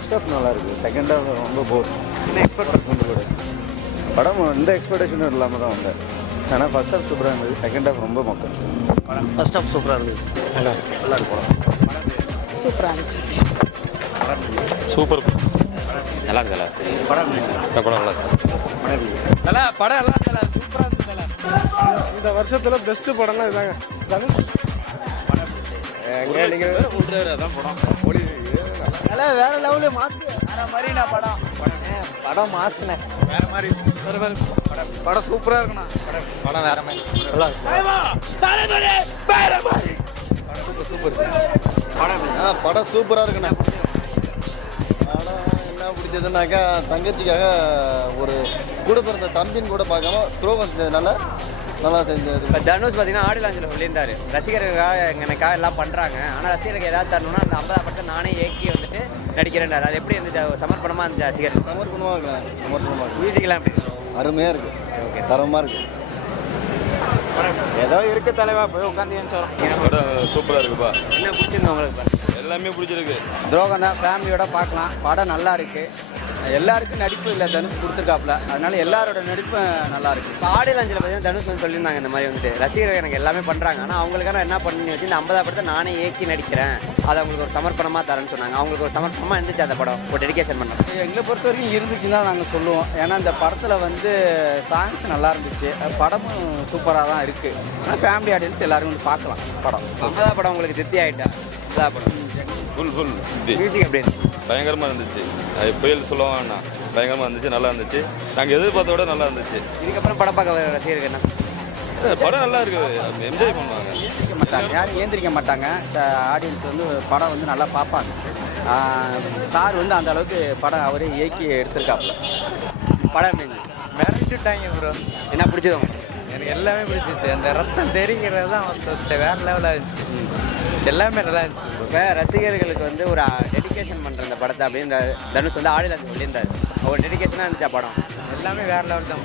First half நல்லா இருக்குது, second half ரொம்ப போர். என்ன எக்ஸ்பெக்ட் பண்ண படம் எந்த எக்ஸ்பெக்டேஷனும் இல்லாமல் தான் வந்தேன். ஆனால் ஃபர்ஸ்ட் ஹாஃப் சூப்பராக இருந்தது, செகண்ட் ஹாஃப் ரொம்ப மொக்கம். படம் ஃபர்ஸ்ட் ஹாஃப் சூப்பராக இருந்தது, நல்லா இருக்கு படம். சூப்பராக இருந்துச்சு. சூப்பர் நல்லா இருக்குல்ல படம் நல்லா நல்லா படம் எல்லாம் நல்லா சூப்பராக இருந்தது. இந்த வருஷத்தில் பெஸ்ட்டு படம்னா இதுதாங்க. நல்லா வேற லெவலு மாசு வேற மாதிரி நான் படம் மாசுனே வேற மாதிரி படம் சூப்பராக இருக்குண்ணா. படம் வேற மாதிரி நல்லா படம் சூப்பராக இருக்குண்ணே. படம் என்ன பிடிச்சதுனாக்கா, தங்கச்சிக்காக ஒரு கூட பிறந்த தம்பின்னு கூட பார்க்காம துரோகம் செஞ்சதுனால நல்லா செஞ்சது. இப்போ தனுஷ் பார்த்தீங்கன்னா ஆடியோ லான்ச்சில் சொல்லியிருந்தாரு, ரசிகர்களுக்காக எனக்காக எல்லாம் பண்ணுறாங்க, ஆனால் ரசிகர்களுக்கு ஏதாவது தரணும்னா அந்த 50% நானே ஏக்கி வந்துட்டு நடிக்கிறேன்டாரு. அது எப்படி இருந்துச்சு? சமர்ப்பணமாக இருந்துச்சு ரசிகர்? சமர்ப்பணமாக இருக்கு. மியூசிக்லாம் எப்படி? அருமையாக இருக்குது, ஓகே, தரமாக இருக்குது. ஏதோ இருக்கு தலைவா, போய் உட்காந்து ஏன் படம் சூப்பராக இருக்குப்பா. என்ன பிடிச்சிருந்து உங்களுக்கு? எல்லாமே பிடிச்சிருக்கு. துரோகம் தான், ஃபேமிலியோட பார்க்கலாம். படம் நல்லா இருக்கு. எல்லாருக்கும் நடிப்பு இல்லை, தனுஷ் கொடுத்துருக்காப்புல, அதனால எல்லாரோட நடிப்பும் நல்லா இருக்கு. இப்போ ஆடியோ லான்ச்சில் பார்த்தீங்கன்னா தனுஷ் வந்து சொல்லியிருந்தாங்க இந்த மாதிரி வந்துட்டு ரசிகர்கள் எனக்கு எல்லாமே பண்ணுறாங்க, ஆனால் அவங்களுக்கான என்ன பண்ணி வச்சு இந்த 50% நானே ஏக்கி நடிக்கிறேன், அதை அவங்களுக்கு ஒரு சமர்ப்பணமாக தரேன்னு சொன்னாங்க. அவங்களுக்கு ஒரு சமர்ப்பணமாக இருந்துச்சு அந்த படம், ஒரு டெடிகேஷன் பண்ணோம். எங்களை பொறுத்த வரைக்கும் இருந்துச்சுன்னு தான் நாங்கள் சொல்லுவோம். ஏன்னா இந்த படத்தில் வந்து சாங்ஸ் நல்லா இருந்துச்சு, படமும் சூப்பராக தான் இருக்குது. ஆனால் ஃபேமிலி ஆடியன்ஸ் எல்லாரும் வந்து பார்க்கலாம் படம். 50 படம் உங்களுக்கு திருப்தி ஆகிட்டா? 50 படம் ஃபுல் மியூசிக் எப்படி இருந்துச்சு? பயங்கரமாக இருந்துச்சு. அது புயல் சொல்லுவாங்கண்ணா, பயங்கரமாக இருந்துச்சு, நல்லா இருந்துச்சு. நாங்கள் எதிர்பார்த்த விட நல்லா இருந்துச்சு. இதுக்கப்புறம் படம் பார்க்க வர ரசிகர்கள் என்ன? படம் நல்லா இருக்குது, என்ஜாய் பண்ணுவாங்க. ஏந்திரிக்க மாட்டாங்க, யாரும் ஏந்திரிக்க மாட்டாங்க. ஆடியன்ஸ் வந்து படம் வந்து நல்லா பார்ப்பாங்க. சார் வந்து அந்த அளவுக்கு படம் அவரே இயக்கி எடுத்திருக்காப்புல. படம் எப்படி இருந்துச்சு? மிரட்டிட்டாங்க ப்ரோ. என்ன பிடிச்சது உங்களுக்கு? எனக்கு எல்லாமே பிடிச்சிச்சு. அந்த ரத்தம் தெரிகிறது தான் வந்து வேற லெவலாக இருந்துச்சு. எல்லாமே நல்லா இருந்துச்சு. இப்போ ரசிகர்களுக்கு வந்து ஒரு டெடிகேஷன் பண்ணுற இந்த படத்தை அப்படின்னு தனுஷ் வந்து ஆடியோ லான்ச் சொல்லியிருந்தாரு. ஒரு டெடிகேஷனாக இருந்துச்சா படம்? எல்லாமே வேற லெவல் தான்.